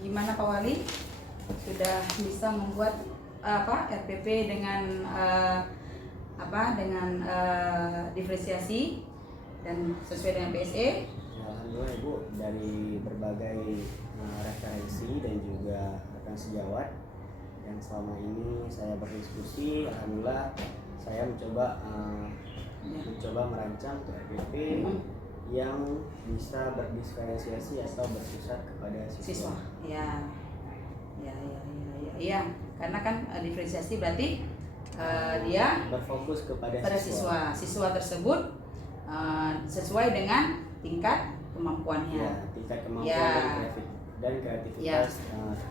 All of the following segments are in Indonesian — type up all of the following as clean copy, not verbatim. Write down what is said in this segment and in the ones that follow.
Gimana Pak Wali? Sudah bisa membuat RPP dengan diferensiasi dan sesuai dengan PSE? Alhamdulillah Ibu, dari berbagai referensi dan juga rekan sejawat yang selama ini saya berdiskusi, alhamdulillah saya mencoba merancang RPP yang bisa berdiferensiasi atau berpusat kepada siswa. Ya, karena kan diferensiasi berarti dia berfokus kepada siswa. Siswa tersebut sesuai dengan tingkat kemampuannya. Ya, tingkat kemampuan dan kreativitas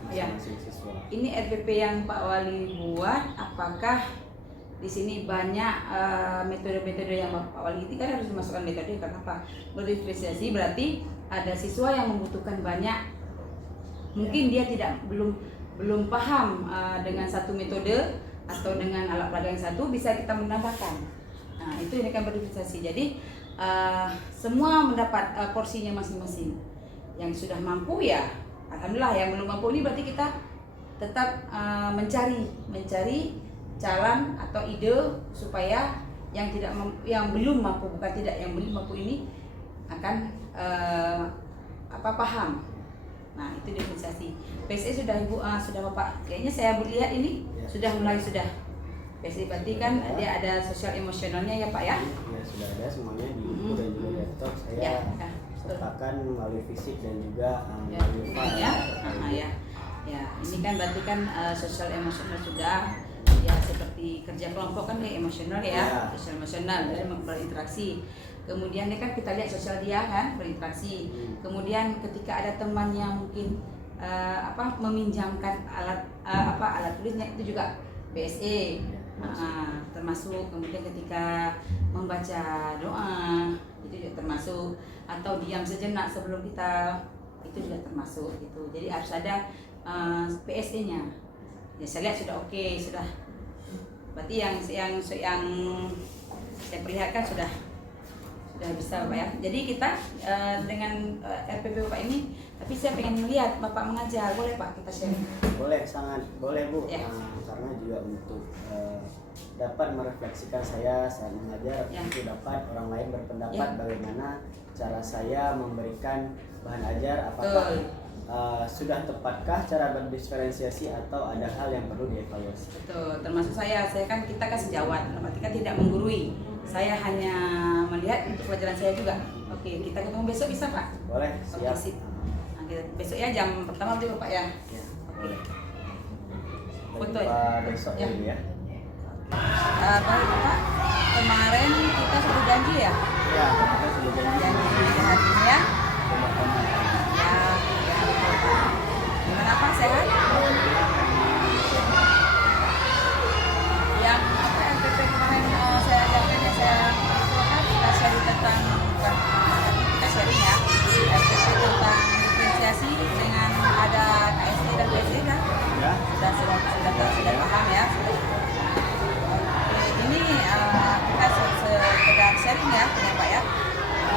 masing-masing siswa. Ini RPP yang Pak Wali buat, apakah di sini banyak metode-metode yang Pak Wali itu kan harus dimasukkan metode karena apa? Berdiferensiasi berarti ada siswa yang membutuhkan banyak. Mungkin dia belum paham dengan satu metode atau dengan alat peraga yang satu, bisa kita menambahkan. Nah, itu ini kan berdiferensiasi. Jadi semua mendapat porsinya masing-masing. Yang sudah mampu ya alhamdulillah, yang belum mampu ini berarti kita tetap mencari jalan atau ide supaya yang belum mampu ini akan paham. Nah, itu diferensiasi. PSE sudah Ibu, sudah Bapak. Kayaknya saya lihat ini ya, sudah mulai. PSE berarti kan dia ada sosial emosionalnya ya Pak ya? Ya, sudah ada semuanya di buku dan juga laptop. Saya sertakan melalui fisik dan juga melalui file. Ya, ini kan berarti kan sosial emosional sudah. Ya, seperti kerja kelompok kan emosional ya. Sosial emosional dari berinteraksi. Kemudian kan kita lihat sosial dia kan berinteraksi. Kemudian ketika ada teman yang mungkin meminjamkan alat tulisnya, itu juga PSE termasuk. Kemudian ketika membaca doa itu juga termasuk, atau diam sejenak sebelum kita, itu juga termasuk gitu. Jadi harus ada PSE-nya. Ya, saya lihat sudah oke, sudah. Berarti yang saya perlihatkan sudah bisa Bapak ya. Jadi kita dengan RPP Bapak ini, tapi saya pengen melihat Bapak mengajar, boleh Pak kita share? Boleh, sangat boleh Bu. Ya. Karena juga untuk dapat merefleksikan saya saat mengajar, untuk dapat orang lain berpendapat bagaimana cara saya memberikan bahan ajar, apakah sudah tepatkah cara berdiferensiasi atau ada hal yang perlu dievaluasi. Betul, termasuk saya kan kita kan sejawat, berarti kan tidak menggurui. Saya hanya melihat untuk pelajaran saya juga. Oke, kita ketemu besok bisa Pak? Boleh, siap. Besok ya jam pertama dulu Pak ya. Oke. Foto besok ya. Baik Pak, kemarin kita sudah janji ya? Ya, kita sudah janji hari ini ya. Gimana Pak, sehat? Yang RPP kemarin saya ajarkan ya, kita sharing tentang kita sharing ya RPP tentang diferensiasi dengan ada KSE dan PSE kan? Ya. Sudah paham ya. Ini kita sekedar sharing ya Pak ya.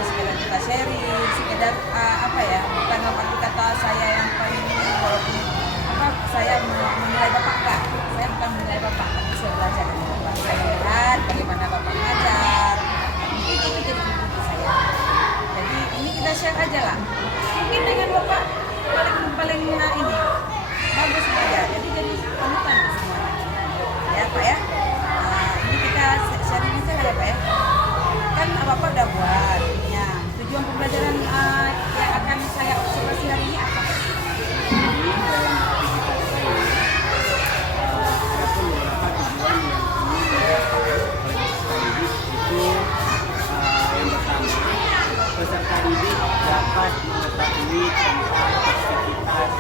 Sekedar kita sharing, sekedar bukan berarti kata saya yang paling walaupun saya menilai Bapak enggak. Saya bukan menilai Bapak, tapi saya belajar dari Bapak. Saya lihat bagaimana Bapak mengajar. Mungkin itu jadi inti saya. Jadi ini kita share aja lah. Mungkin dengan Bapak paling ini bagus saja. Jadi panutan semua. Ya Pak ya. Ini kita sharing aja ya Pak ya. Kan Bapak udah buat ya. Tujuan pembelajaran yang akan saya observasi hari ini apa? Peserta didik dapat mengetahui tentang aktivitas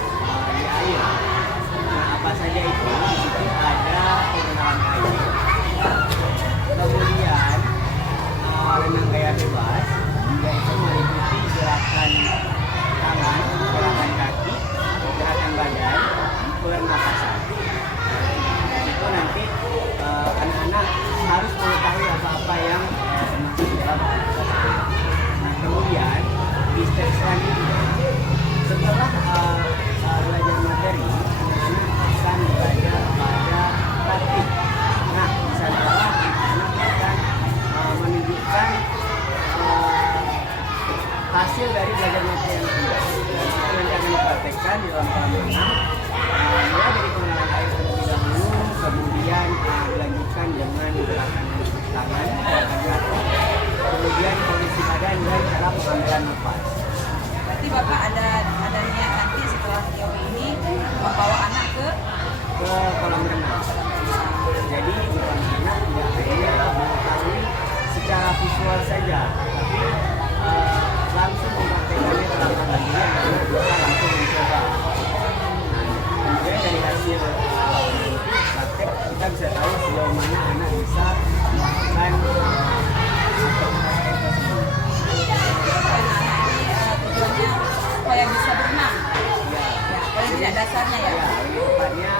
tidak dasarnya ya. Ya, lebih tepatnya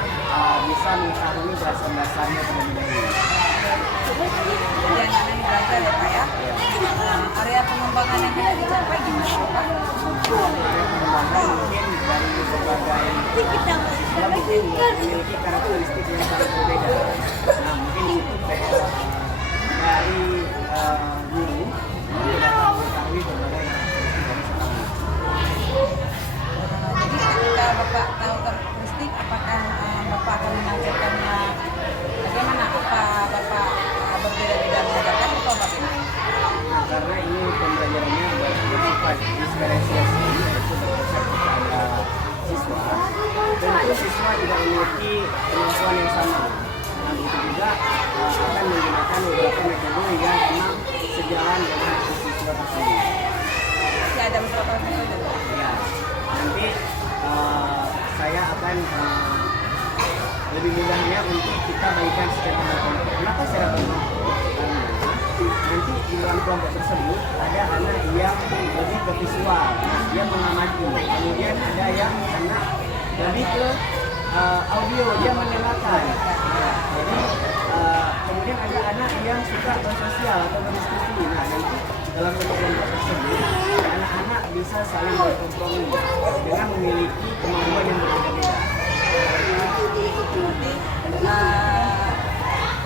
bisa mengetahui dasar-dasarnya terlebih dahulu. Jadi anak-anak ini belajar ya Pak ya. Area pengembangan yang tidak dicapai gimana Pak? Area pengembangan mungkin dari berbagai siswa mungkin memiliki karakteristik yang sangat berbeda. Nah mungkin itu dari guru itu dapat mengetahui berbagai karakteristik dari seorang anak. Jadi ketika Bapak tahu karakteristik, apakah Bapak akan mengajarkannya bagaimana? Apa Bapak berbeda-beda mengajarkan atau bagaimana? Nah, karena ini pembelajarannya bersifat diferensiasi, yaitu berkisar kepada siswa. Tentu siswa tidak memiliki kemampuan yang sama. Nah, itu juga akan menggunakan beberapa metode yang memang sejalan dengan siswa tersebut. Masih ada beberapa metode. Ya, nanti saya akan lebih mudahnya untuk kita bagikan secara berkelompok. Kenapa secara berkelompok? Karena nanti di dalam kelompok tersebut ada anak yang lebih ke visual, dia mengamati. Kemudian ada yang anak lebih ke audio, dia mendengarkan. Nah, jadi kemudian ada anak yang suka bersosial atau berdiskusi. Nah, nanti dalam kelompok tersebut anak-anak bisa saling berkompromi dengan memiliki kemampuan yang berbeda-beda.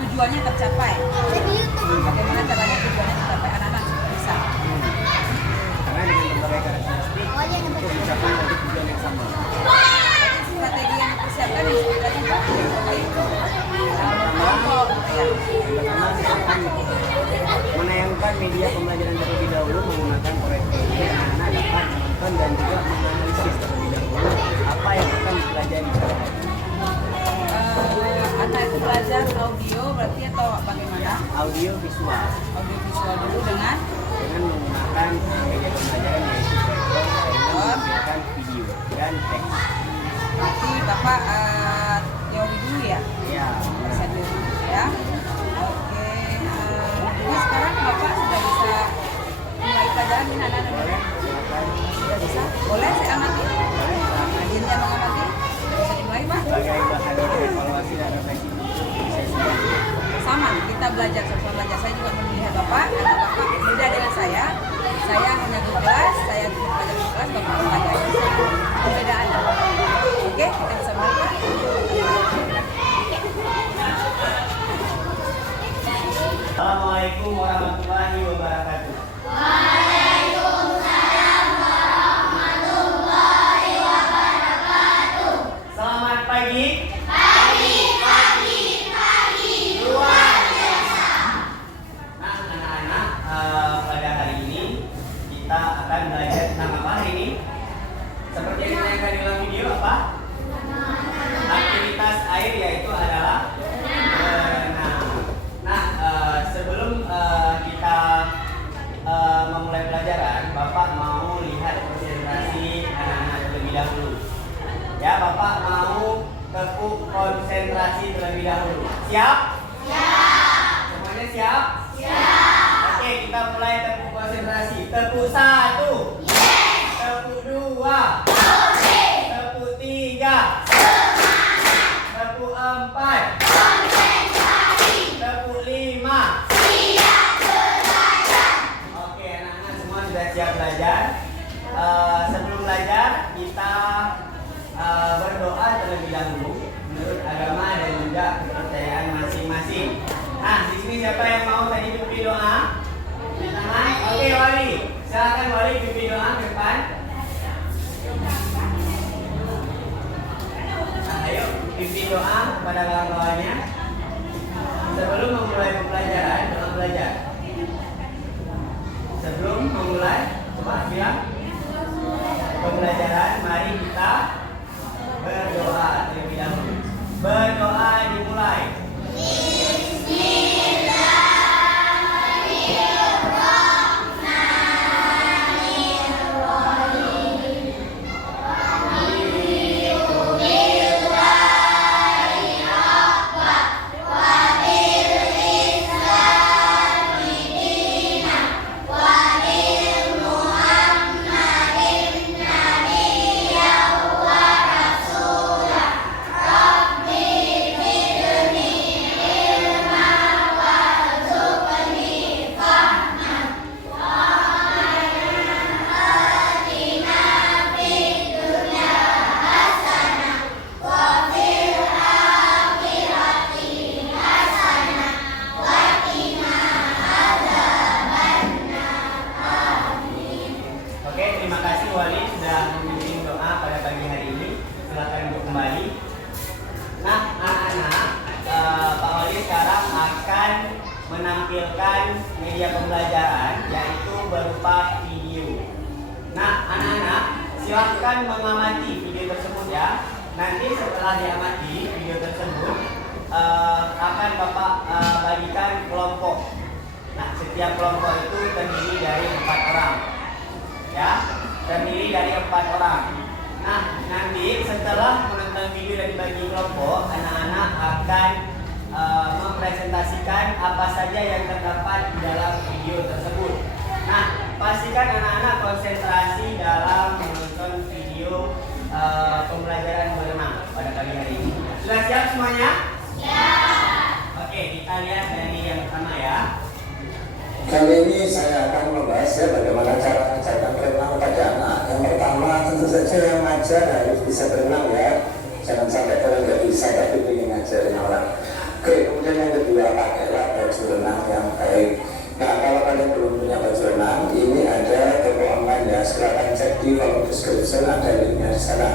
Tujuannya tercapai. Bagaimana caranya tujuannya tercapai, anak-anak bisa. Karena dengan berbagai karakteristik untuk mencapai satu tujuan yang sama. Strategi yang dipersiapkan yang sebenarnya Pak kelompok ya. Pertama kita akan menayangkan media pembelajaran terlebih dahulu menggunakan proyektor. Jadi anak-anak dapat menonton dan juga menganalisis terlebih dahulu apa yang akan dipelajari pada hari ini. Anak itu belajar audio berarti atau bagaimana? Audio visual. Audio visual dulu dengan Menggunakan media pembelajaran yaitu proyektor dengan menampilkan video dan teks. berarti Bapak teori dulu ya? Ya, Bisa dulu ya. Oke, jadi sekarang Bapak sudah bisa mulai pelajaran ini anak-anak boleh silakan. sudah bisa? Boleh saya amati? Boleh silakan. Agennya mengamati? Sudah bisa dimulai Pak? Sebagai bahan evaluasi dan refleksi sesi ini. Sama, kita belajar sesuai belajar. Saya juga melihat Bapak, karena Bapak beda dengan saya hanya di kelas, saya belajar di kelas, Bapak belajar di sana. Perbedaannya. Oke, kita bisa mulai Pak. Assalamualaikum warahmatullahi wabarakatuh. Selamat pagi. Luar biasa. Nah, anak-anak, pada hari ini kita akan belajar tentang apa hari ini? Seperti yang ditayangkan di dalam video apa? Aktivitas air yaitu adalah berenang. Nah, sebelum kita memulai pelajaran, Bapak mau lihat konsentrasi anak-anak terlebih dahulu. Ya, Bapak mau tepuk konsentrasi terlebih dahulu. Siap? Siap. Semuanya siap? Siap. Oke, kita mulai tepuk konsentrasi. Tepuk 1. Yes. Tepuk 2. Boleh. Tepuk 3. Semangat. Tepuk 4. Konsentrasi. Tepuk 5. Siap belajar. Oke, anak-anak semua sudah siap belajar. Sebelum belajar kita berdoa terlebih dahulu menurut agama dan juga kepercayaan masing-masing. Nah, di sini siapa yang mau tadi pimpin doa? Tangan. Oke, Wali. Silakan Wali pimpin doa ke depan. Nah, ayo pimpin doa kepada kawan-kawannya. Sebelum memulai pembelajaran, doa belajar. Sebelum memulai, coba bilang pembelajaran, mari kita berdoa terlebih dahulu. Berdoa dimulai. mengamati video tersebut ya. Nanti setelah diamati video tersebut akan Bapak bagikan kelompok. Nah, setiap kelompok itu terdiri dari 4 orang. Ya, terdiri dari 4 orang. Nah, nanti setelah menonton video dan dibagi kelompok, anak-anak akan mempresentasikan apa saja yang terdapat di dalam video tersebut. Nah, pastikan anak-anak konsentrasi dalam menonton video pembelajaran berenang pada pagi hari ini. Sudah siap semuanya? Oke, kita lihat dari yang pertama ya. Kali ini saya akan membahas ya bagaimana cara mengajarkan berenang pada anak. Yang pertama tentu saja yang ngajar harus bisa berenang ya. Jangan sampai kalian nggak bisa tapi ingin ngajarin orang. Oke, kemudian yang kedua pakailah baju renang yang baik. Nah, kalau kalian belum punya baju renang, ini ada toko online ya. Silakan cek di kolom description, ada linknya di sana.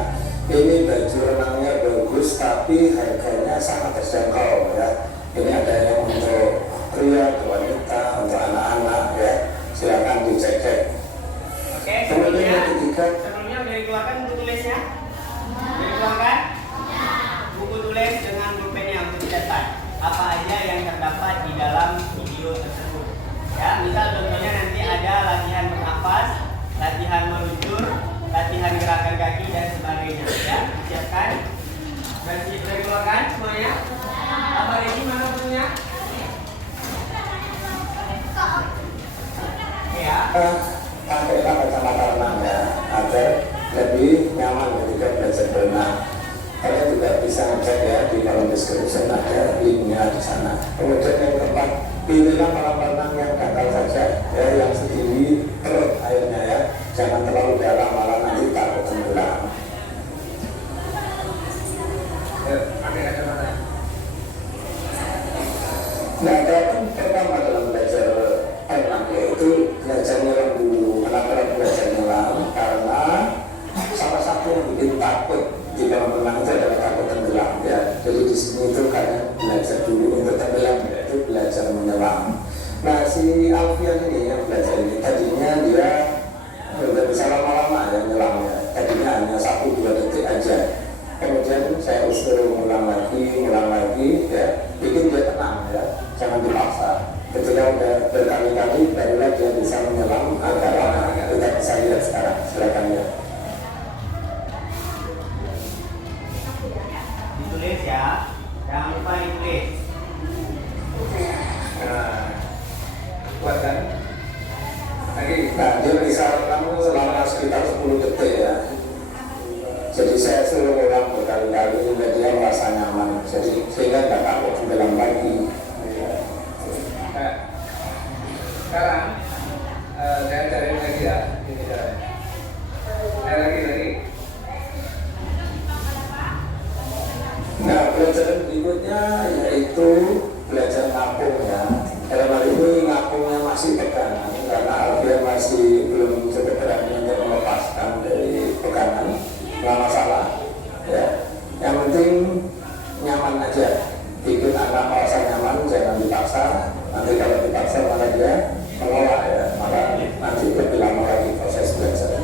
Ini baju renangnya bagus tapi harganya sangat terjangkau ya. Ini ada yang untuk pria, untuk wanita, untuk anak-anak ya. Silakan dicek-cek. Oke, Kemudian yang ketiga, sebelumnya udah dikeluarkan buku tulisnya? Udah dikeluarkan? Buku tulis dengan pulpennya untuk dicatat apa aja yang terdapat di dalam video tersebut. Ya, misal contohnya nanti ada latihan bernafas, latihan meluncur, latihan gerakan kaki dan sebagainya. Ya, disiapkan. Sudah dikeluarkan semuanya? Apa Regi mana bukunya? Ya. pakailah kacamata renang ya agar lebih nyaman ketika belajar berenang. Kalian juga bisa ngecek ya di kolom description, ada linknya di sana. Kemudian yang keempat, pilihlah kolam renang yang dangkal saja ya, yang setinggi perut airnya ya, jangan terlalu dalam malah nanti takut tenggelam. Pakai kacamata. Nah, yang pertama dalam belajar berenang yaitu belajar nyelam dulu. Kenapa belajar nyelam? Karena salah satu yang bikin takut di dalam berenang itu adalah takut tenggelam ya. Jadi di sini itu kalian belajar dulu untuk tenggelam, yaitu belajar menyelam. Nah, si Alfian ini yang belajar ini tadinya dia nggak bisa lama-lama ya nyelamnya. Tadinya hanya 1-2 detik aja. Kemudian saya usul ngulang lagi ya, bikin dia tenang ya, jangan dipaksa. Ketika udah berkali-kali barulah dia bisa menyelam agak lama. Kita bisa lihat sekarang, silakan ya. Ditulis ya, jangan lupa ditulis. Nah, kuat kan? Lagi, nah dia bisa renang selama sekitar 10 detik ya. Jadi saya suruh ulang berkali-kali hingga dia merasa nyaman. Jadi sehingga nggak takut tenggelam lagi. Sekarang saya cari lagi ya. Ini saya lagi. Nah, pelajaran berikutnya yaitu belajar ngapung ya. Dalam hal ini ngapungnya masih pegangan karena Alfian masih belum cukup berani untuk melepaskan dari pegangan. Nggak masalah ya. Yang penting nyaman aja. Bikin anak merasa nyaman, jangan dipaksa. Nanti kalau dipaksa malah dia menolak ya, malah nanti lebih lama lagi proses belajarnya.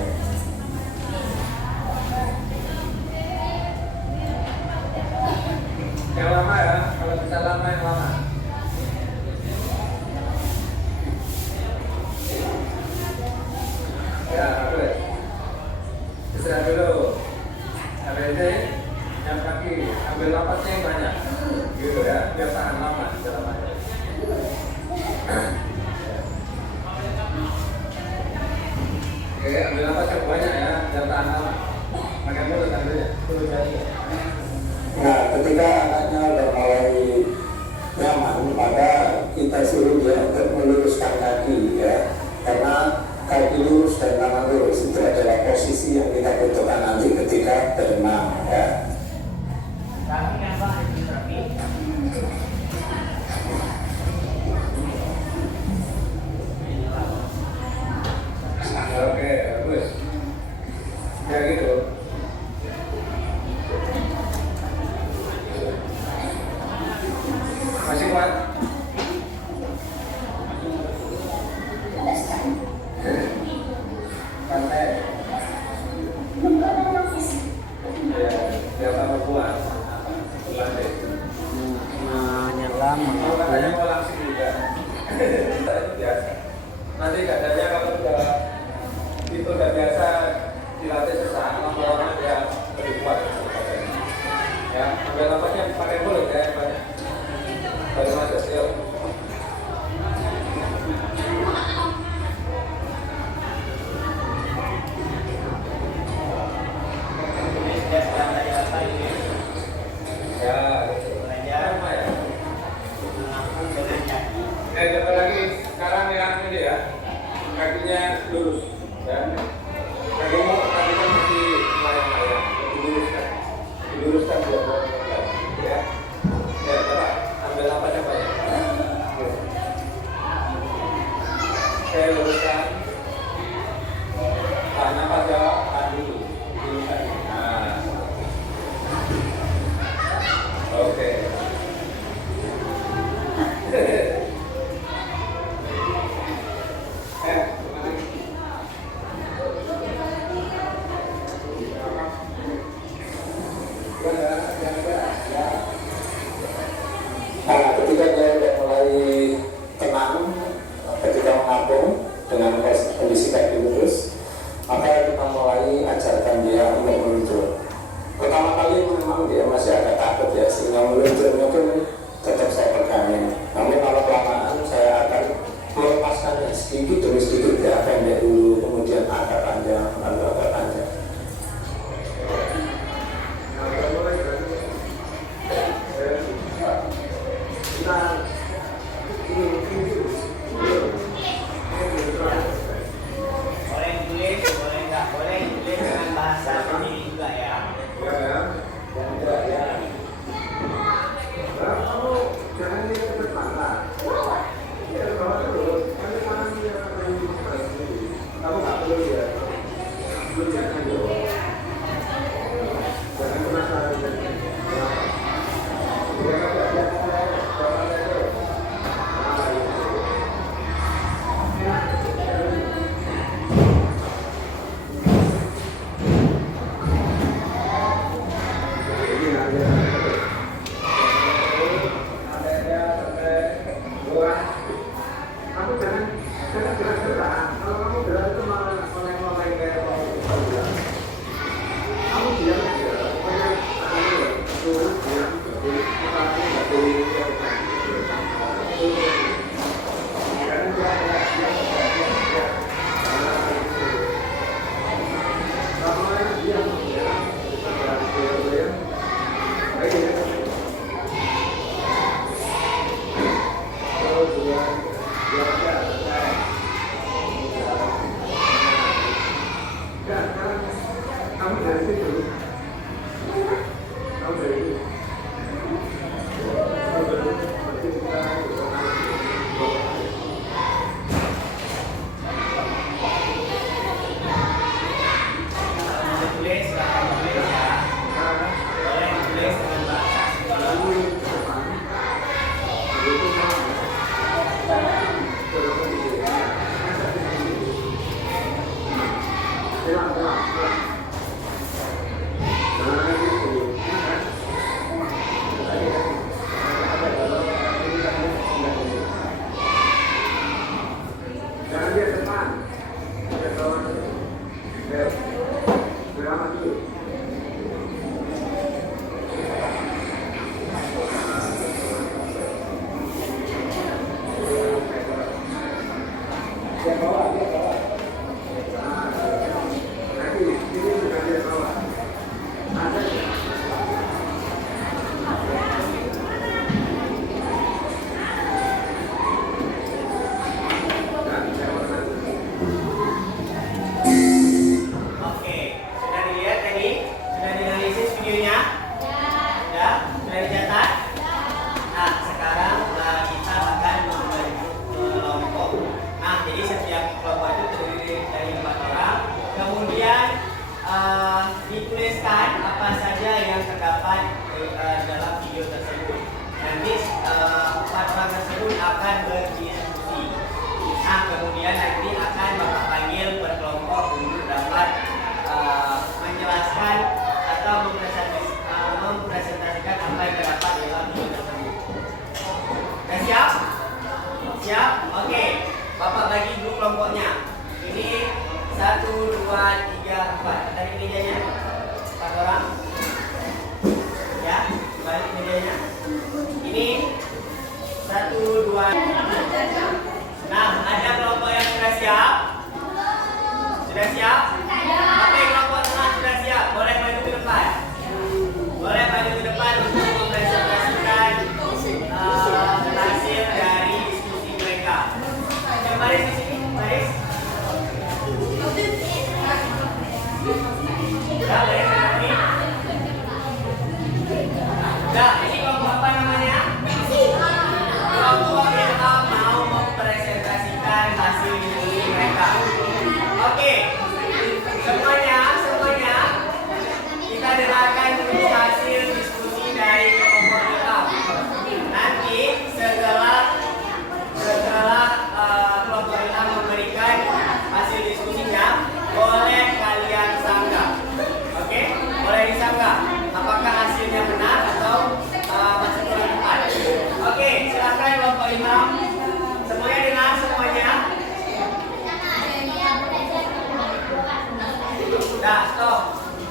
Yang lama ya, kalau bisa lama yang lama. Ya, boleh. Istirahat dulu. Habis ini yang kaki ambil napasnya yang banyak, gitu ya, biar tahan lama di dalam air. Oke, ambil napas yang banyak ya, biar tahan lama. Pakai mulut ambilnya, mulut jari. Nah, ketika anaknya udah mulai nyaman, maka kita suruh dia untuk meluruskan kaki ya, karena kaki lurus dan tangan lurus itu adalah posisi yang kita butuhkan nanti ketika berenang ya. Oke, bagus. Ya gitu. Masih kuat? Santai. nanti katanya kalau itu udah biasa dilatih sesak, lama-lama dia lebih kuat. Ya, ambil nampaknya pakai mulut ya, banyak. Baru masuk, yuk. Coba lagi sekarang yang ini ya, kakinya lurus, ya. Kakinya masih melayang-layang, diluruskan buat ya. Ya, coba ambil napasnya banyak. Saya luruskan, napas jawab, dulu, luruskan. Nah, oke. Nah, ketika dia sudah mulai tenang, ketika mengapung dengan kondisi kaki lurus, maka kita mulai ajarkan dia untuk meluncur. Pertama kali memang dia masih agak takut ya, sehingga meluncurnya pun tetap saya pegangin. Namun kalau kelamaan saya akan melepaskannya sedikit demi sedikit ya, pendek dulu, kemudian agak panjang, lalu agak panjang. 1, 2. Nah, ada kelompok yang sudah siap? Sudah siap? Oke, kelompok tengah sudah siap. Boleh maju ke depan. Boleh maju ke depan untuk mempresentasikan hasil dari diskusi mereka. Yang baris di sini, baris. Ya, baris ini. Nah, ini kelompok apa namanya? Kelompok yang mau mempresentasikan hasil diskusi mereka. Oke, semuanya kita dengarkan dulu hasil diskusi dari kelompok ilham. Nanti setelah kelompok ilham memberikan hasil diskusinya, boleh kalian sanggah. Oke, boleh disanggah. Apakah hasilnya benar atau masih kurang tepat? Oke, silakan kelompok ilham. Semuanya dengar semuanya. Nah, stop.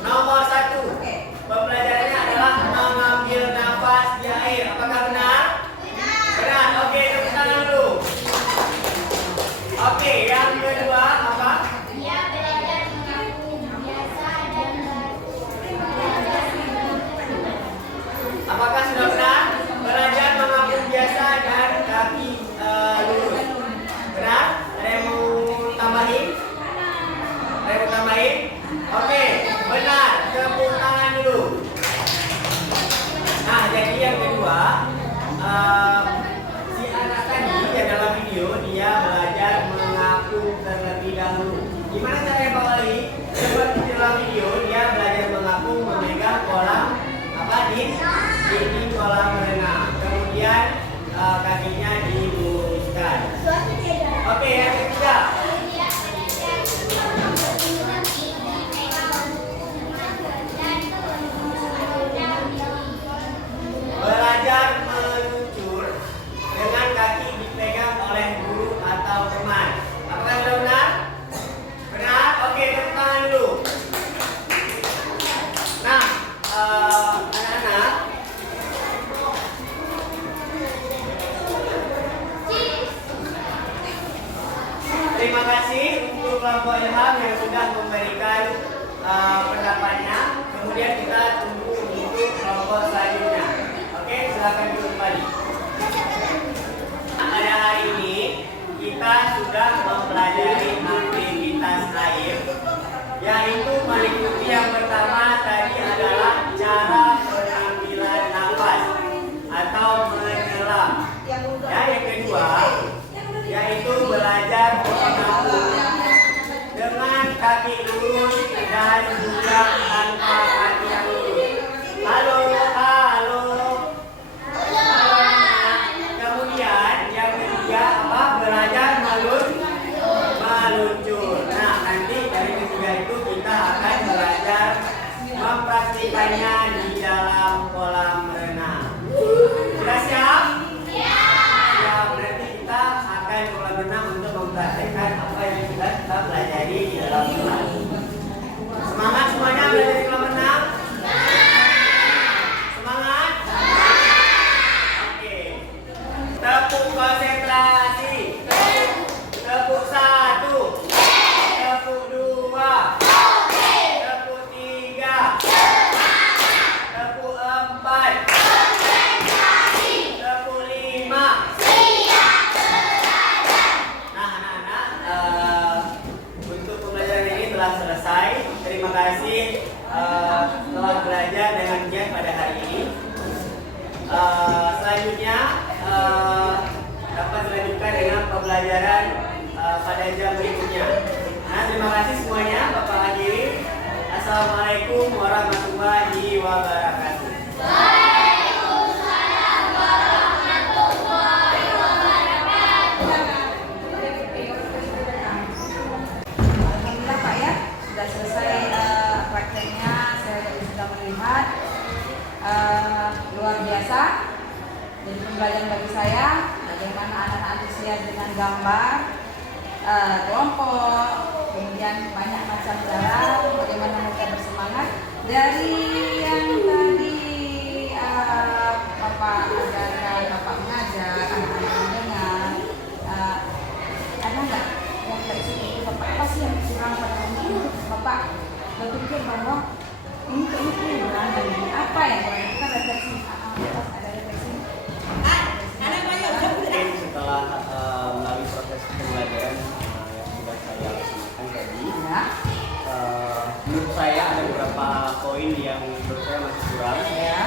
Nomor 1, pembelajarannya adalah mengambil nafas di air. Apakah benar? Benar. Oke, tepuk tangan dulu. Oke, yang kedua apa? Apakah sudah benar? Belajar mengapung biasa dan kaki lurus. Benar? Ada yang mau tambahin? Ada yang mau tambahin? Oke, benar. Tepuk tangan dulu. Nah, jadi yang kedua, si anak tadi yang dalam video dia belajar mengapung terlebih dahulu. Gimana caranya Pak Wali? Seperti di dalam video dia belajar mengapung memegang kolam apa di kolam renang. Kemudian kakinya diluruskan. Oke, yang ketiga. Belajar meluncur dengan kaki dipegang oleh guru atau teman. Apakah sudah benar? Benar? Oke, tepuk tangan dulu. Nah, anak-anak, terima kasih untuk kelompok ilham yang sudah memberikan pendapatnya. Kemudian kita tunggu untuk kelompok selanjutnya. Oke, silakan duduk kembali. Pada hari ini kita sudah mempelajari aktivitas air, yaitu meliputi yang pertama tadi adalah cara pengambilan nafas atau menyelam. Dan yang kedua yaitu belajar mengapung dengan kaki lurus dan juga tanpa kaki yang lurus. Halo. Kemudian yang ketiga apa? Belajar meluncur. Nah, nanti dari ketiga itu kita akan belajar mempraktikannya di dalam kolam renang. Sudah siap? Ya, berarti kita akan kolam renang untuk mempraktikkan apa yang sudah kita pelajari di dalam kelas. Semangat semuanya belajar di kolam renang? Semangat? Oke. Tepuk konsentrasi. Tepuk 1. Tepuk 2. Tepuk 3. Tepuk 4. Tepuk 5. Nah, anak-anak, untuk pembelajaran ini telah selesai. Terima kasih telah belajar dengan giat pada hari ini. Selanjutnya dapat dilanjutkan dengan pembelajaran pada jam berikutnya. Nah, terima kasih semuanya, Bapak hadirin. Assalamualaikum warahmatullahi wabarakatuh. Alhamdulillah Pak ya, sudah selesai prakteknya. Saya sudah melihat luar biasa. Jadi pembelajaran bagi saya bagaimana anak-anak antusias dengan gambar kelompok, kemudian banyak macam cara bagaimana mereka bersemangat. Dari yang tadi Bapak ajarkan, Bapak mengajar anak-anak kurang. Ya.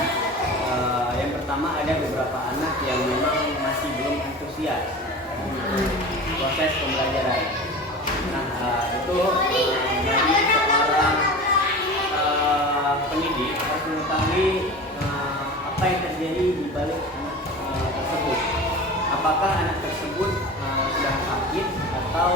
Yang pertama ada beberapa anak yang memang masih belum antusias proses pembelajaran. Nah, itu bagi seorang pendidik harus mengetahui apa yang terjadi di balik anak tersebut. Apakah anak tersebut sedang sakit atau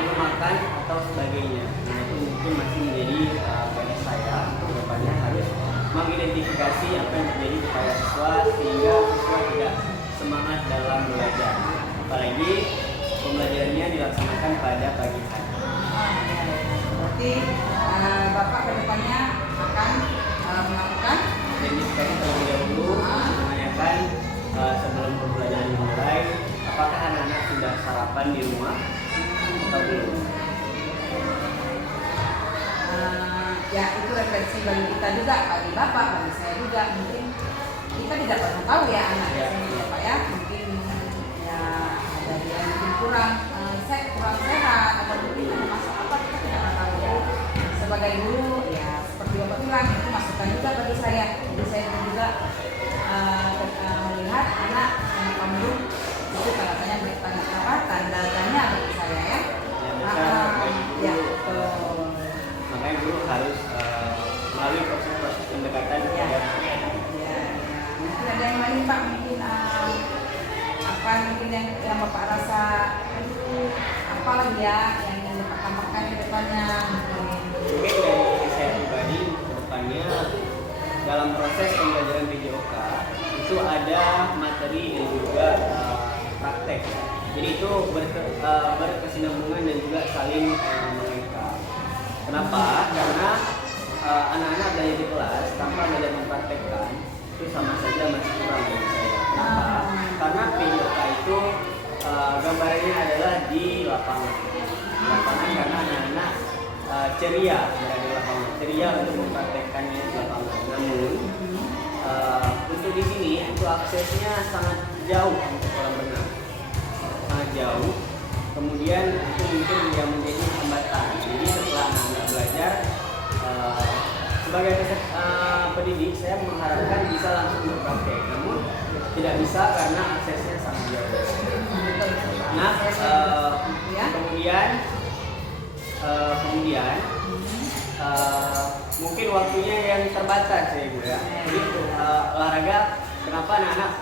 belum makan atau sebagainya. Nah, itu mungkin masih menjadi PR saya untuk kedepannya harus mengidentifikasi apa yang terjadi kepada siswa sehingga siswa tidak semangat dalam belajar. Apalagi pembelajarannya dilaksanakan pada pagi hari. Berarti Bapak kedepannya akan melakukan Identifikasi terlebih dahulu, menanyakan sebelum pembelajaran dimulai, apakah anak-anak sudah sarapan di rumah atau belum. Ya itu refleksi bagi kita juga, bagi Bapak, bagi saya juga. Mungkin kita tidak pernah tahu ya anak ini ya Pak ya. Mungkin ya ada yang mungkin kurang sehat atau mungkin ada masalah apa, kita tidak pernah tahu ya. Sebagai guru ya seperti Bapak bilang itu masukan juga bagi saya. Jadi saya juga melihat anak yang murung itu tanda-tanya tanda tanya bagi saya ya. Ya betul. Makanya guru harus melalui proses-proses pendekatan kepada mungkin ada yang lain Pak, mungkin apa mungkin yang Bapak rasa apa lagi ya yang ingin Bapak tambahkan ke depannya mungkin dari saya pribadi ke depannya dalam proses pembelajaran PJOK itu ada materi dan juga praktek. Jadi itu berkesinambungan dan juga saling melengkapi. Kenapa? Karena anak-anak belajar di kelas tanpa belajar mempraktekkan itu sama saja masih kurang bagi saya. Kenapa? Karena PJOK itu gambarannya adalah di lapangan. Karena anak-anak ceria berada di lapangan, ceria untuk mempraktekkannya di lapangan. Namun untuk di sini itu aksesnya sangat jauh untuk kolam renang, sangat jauh. Kemudian itu mungkin yang menjadi hambatan. Jadi setelah anak-anak belajar sebagai pendidik saya mengharapkan bisa langsung berpraktek, namun tidak bisa karena aksesnya sangat jauh. Nah, kemudian mungkin waktunya yang terbatas ya Bu ya. Jadi olahraga, kenapa anak-anak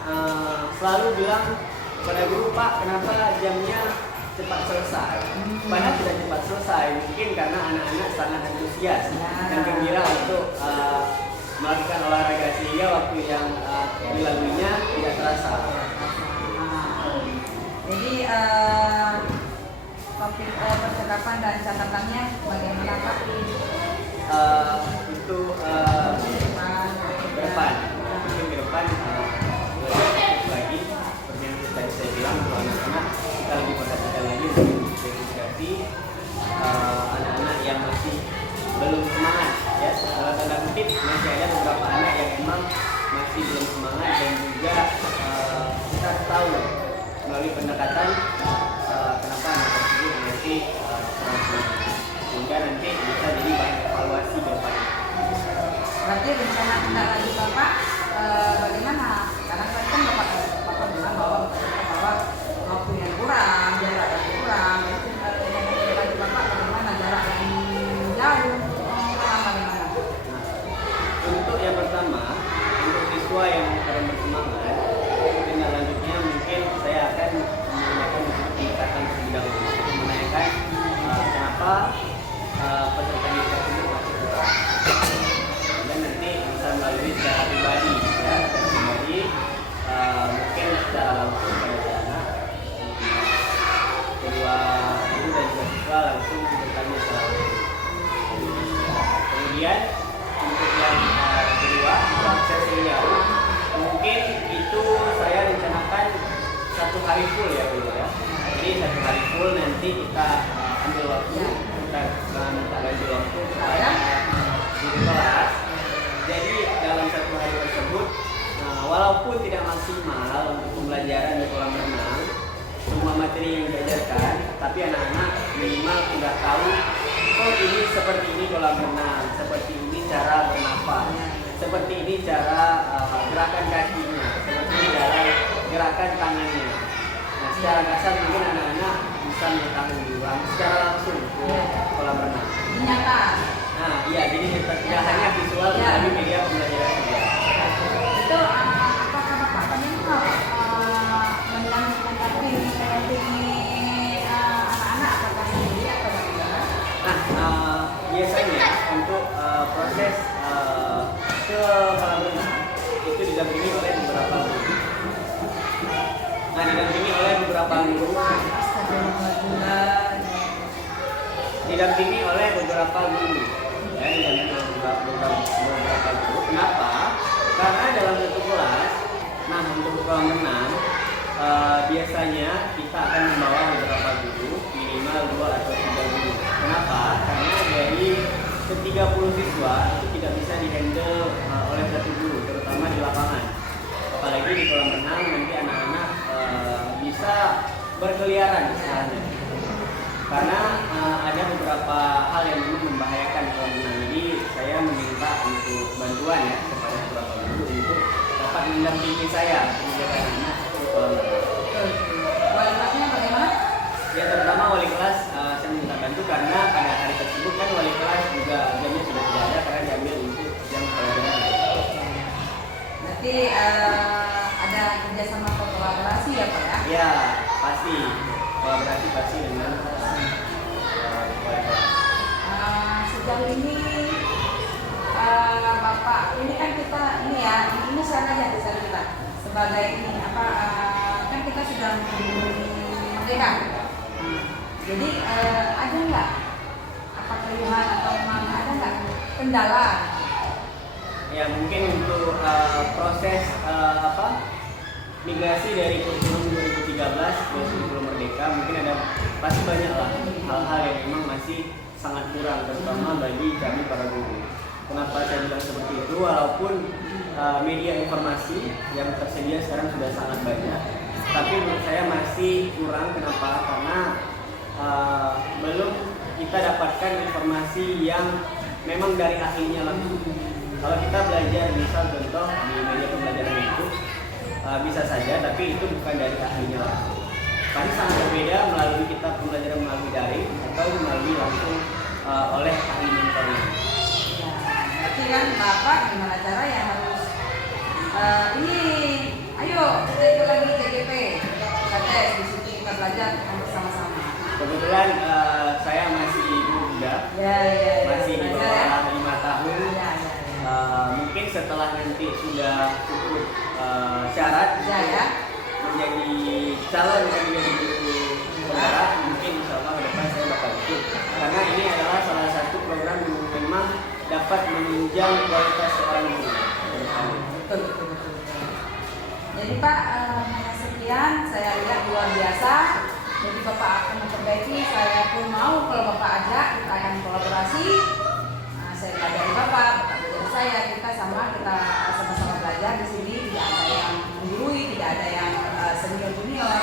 selalu bilang kepada guru, Pak, kenapa jamnya cepat selesai? Padahal tidak cepat selesai, mungkin karena anak-anak sangat antusias dan gembira untuk melakukan olahraga sehingga waktu yang dilaluinya tidak terasa. Jadi topik percakapan dan catatannya bagaimana Pak? Itu ke depan, mungkin ke depan lagi seperti yang tadi saya bilang untuk anak-anak kita lebih perhatikan lagi untuk identifikasi anak-anak yang masih belum semangat ya. Dalam tanda kutip masih ada beberapa anak yang memang masih belum semangat dan juga kita tahu melalui pendekatan kenapa anak tersebut masih kurang semangat sehingga nanti bisa jadi bahan evaluasi ke depan. Berarti rencana tindak lanjut Bapak bagaimana? Karena tadi kan Bapak bilang bahwa waktu yang kurang, jarak yang kurang. Berarti tindak lanjut Bapak bagaimana jarak yang jauh? Bagaimana? Untuk yang pertama, untuk siswa yang akan bersemangat, tindak lanjutnya mungkin saya akan menanyakan pendekatan terlebih dahulu, menanyakan kenapa peserta didik tersebut masih kurang. Dan nanti bisa melalui secara pribadi, ya, secara pribadi mungkin secara langsung pada anak, kedua guru dan juga siswa langsung bertanya secara langsung. Kemudian untuk yang kedua, akses yang jauh, mungkin itu saya rencanakan 1 hari full ya Bu ya. Jadi 1 hari full nanti kita ambil waktu, kita minta ganti waktu supaya di kelas. Jadi dalam 1 hari tersebut, walaupun tidak maksimal untuk pembelajaran di kolam renang, semua materi yang diajarkan, tapi anak-anak minimal sudah tahu, oh ini seperti ini kolam renang, seperti ini cara bernafas, seperti ini cara gerakan kakinya, seperti ini cara gerakan tangannya. Nah, secara kasar mungkin anak-anak bisa mengetahui secara langsung ke kolam renang. Nyata. Nah, iya, jadi tidak hanya visual tapi media pembelajaran juga. Itu apakah Bapak mendampingi anak-anak apakah sendiri atau bagaimana? Nah, biasanya untuk proses ke kolam renang itu didampingi oleh beberapa guru. Nah, didampingi oleh beberapa guru. Didampingi oleh beberapa guru. Ya, didampingi oleh beberapa guru. Kenapa? Karena dalam satu kelas, nah untuk kolam renang biasanya kita akan membawa beberapa guru, minimal 2 atau 3 guru. Kenapa? Karena dari ke-30 siswa itu tidak bisa dihandle oleh satu guru, terutama di lapangan. Apalagi di kolam renang nanti anak-anak bisa berkeliaran misalnya. Karena ada beberapa hal yang memang membahayakan di kolam renang. Jadi saya meminta untuk bantuan ya kepada beberapa guru untuk dapat mendampingi saya menjaga anak ke kolam renang. Wali kelasnya bagaimana? Ya, terutama wali kelas saya minta bantu karena pada hari tersebut kan wali kelas juga jamnya sudah tidak ada karena diambil untuk jam pelajaran. Berarti ada kerjasama kolaborasi ya Pak ya? Ya, pasti kolaborasi pasti dengan wali kelas. Sejauh ini Bapak ini kan kita ini ya ini sana aja bisa kita sebagai ini apa kan kita sudah merdeka. Jadi ada nggak apa keluhan atau memang ada nggak kendala? Ya, mungkin untuk proses migrasi dari kurikulum 2013 ke kurikulum merdeka mungkin ada pasti banyak lah hal-hal yang memang masih sangat kurang terutama bagi kami para guru. Kenapa saya bilang seperti itu? Walaupun media informasi yang tersedia sekarang sudah sangat banyak, tapi menurut saya masih kurang. Kenapa? Karena belum kita dapatkan informasi yang memang dari ahlinya langsung. Kalau kita belajar misal contoh di media pembelajaran itu bisa saja, tapi itu bukan dari ahlinya langsung. Pasti sangat berbeda melalui kita pembelajaran melalui daring atau melalui langsung oleh ahli mentornya. Berarti kan Bapak gimana cara yang harus ini ayo kita ikut lagi CGP KTS di situ kita belajar bersama-sama. Kebetulan saya masih muda, masih di bawah 5 tahun. Mungkin setelah nanti sudah cukup syarat menjadi calon menjadi guru penggerak, mungkin insya Allah ke depan saya bakal ikut. Karena ini adalah salah satu program yang memang dapat menunjang kualitas seorang guru. Betul. Jadi Pak, hanya sekian saya lihat luar biasa. Jadi Bapak akan memperbaiki, saya pun mau kalau Bapak ajak kita akan kolaborasi. Saya belajar dari Bapak belajar saya, kita sama-sama belajar di sini, tidak ada yang menggurui, tidak ada yang senior junior.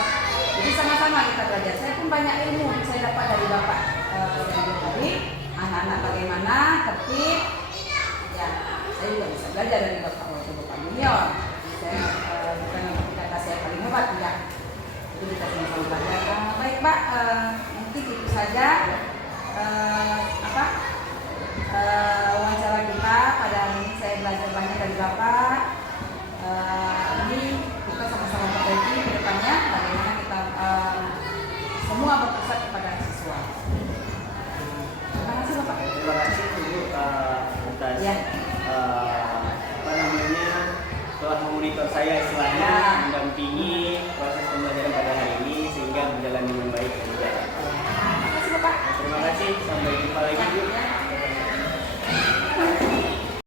Jadi sama-sama kita belajar. Saya pun banyak ilmu yang saya dapat dari Bapak tadi, anak-anak bagaimana tertib. Ya, saya juga bisa belajar dari Bapak waktu Bapak junior. Saya bukan kata saya paling hebat, tidak. Itu kita sama-sama belajar. Baik Pak, mungkin itu saja wawancara kita pada hari ini. Saya belajar banyak dari Bapak. Ini kita sama-sama perbaiki ke depannya bagaimana kita semua berpusat kepada siswa. Terima kasih Bapak. Terima kasih Ibu atas telah memonitor saya istilahnya mendampingi proses pembelajaran pada hari ini sehingga berjalan dengan baik dan berjalan. Terima kasih Bapak. Terima kasih, sampai jumpa lagi Bu.